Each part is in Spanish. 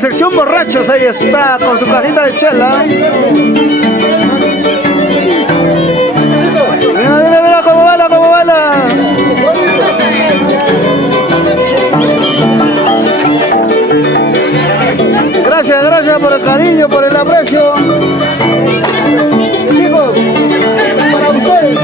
Sección borrachos, ahí está con su cajita de chela. Mira, mira, mira cómo baila, cómo baila. Gracias, gracias por el cariño, por el aprecio. Chicos, para ustedes.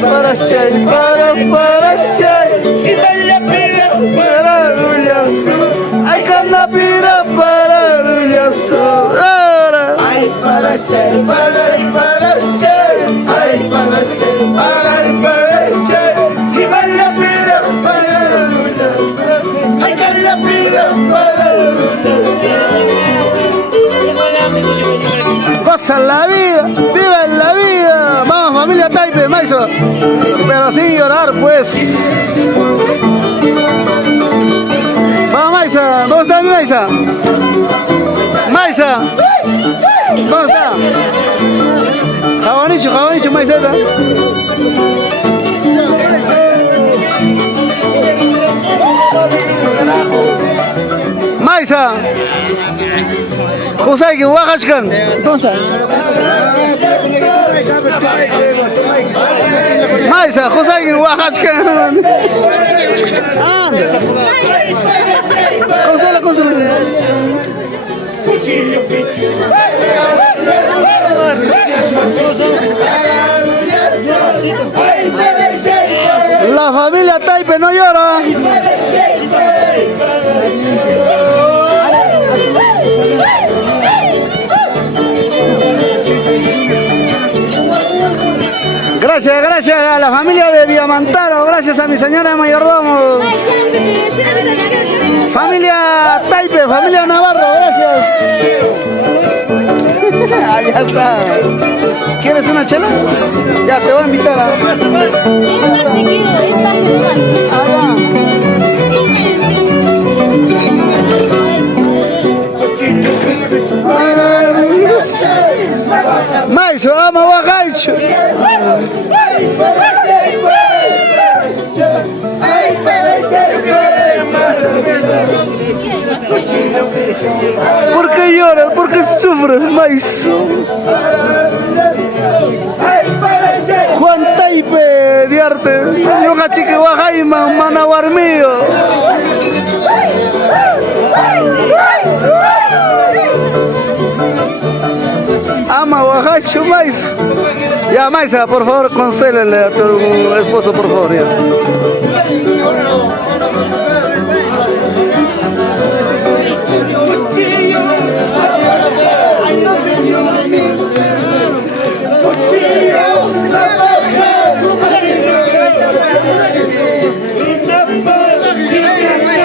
Para Shay, para Shay, y vaya pira para Rullas, ay canapira para Rullas, ay para Shay, para Shay, ay para Shay, para Shay, y vaya pira para Rullas, ay canapira para Rullas. Goza la vida, vive la vida. Vamos familia Taipe, Maiso, pero sin llorar pues. Vamos Maisa, ¿dónde está mi Maisa? Maisa, ¿dónde está? Jabanicho, Jabanicho, Maiseta. Maisa, José, que Oaxaca. ¿Dónde está? Maisa, José, que Oaxaca. Consola, consola. La familia Taipe no llora. Gracias, gracias a la familia de Villamantaro, gracias a mi señora mayordomos. Familia Taipe, familia Navarro, gracias. Ah, ya está. ¿Quieres una chela? Ya te voy a invitar a... Maiso, ama Oaxaca. ¿Por qué lloras? ¿Por qué sufres, Maiso? Juan Taipe de arte. Yo cachique Oaxaca, managuarmío. Ama Oaxaca, Maisa. Ya, Maisa, por favor, concélele a tu esposo, por favor. Ya.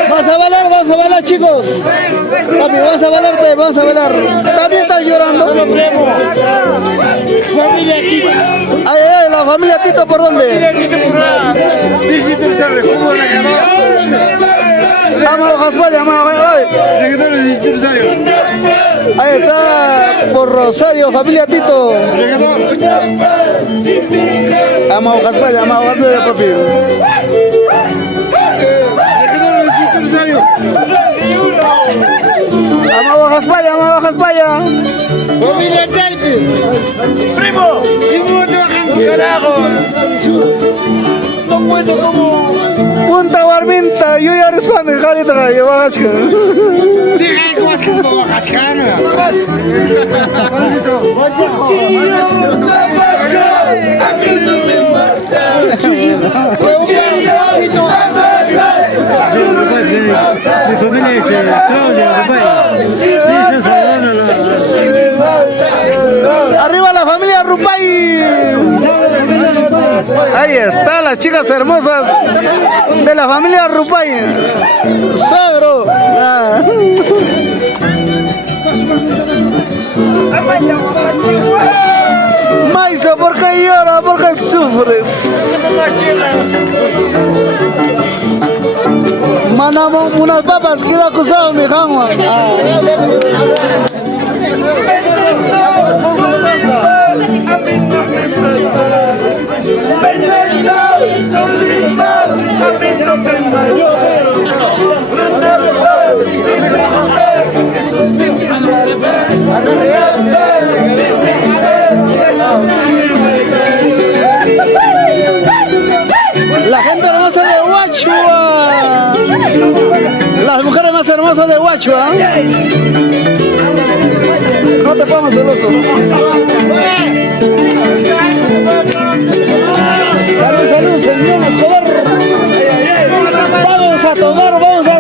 Vamos a bailar, chicos. Papi, vamos a bailar, pues, vamos a bailar. ¿También estás llorando? Familia Tito. Ay, ay, la familia Tito, ¿por dónde? Familia Tito por la... Vamos, Jasper, vamos, ahí está, por Rosario, familia Tito. Vamos, Jasper, papi. Vamos a España. Familia Taipe. Primo. Carajo. No puedo como. Punta Barminta, yo ya respondo, Jarita, yo Oaxaca. Sí, Oaxaca. Mi familia dice, Claudia, papá, dice, Arriba la familia Rupay. Ahí está, las chicas hermosas de la familia Rupay. Sogro. Maisa, ¿por qué llora? ¿Por qué sufres? Mandamos unas papas que le ha acusado mi jama. La gente hermosa de Huachua. Las mujeres más hermosas de Huachua. No te pongas celoso. Salud, salud, señor Escobar. Vamos a tomar, vamos a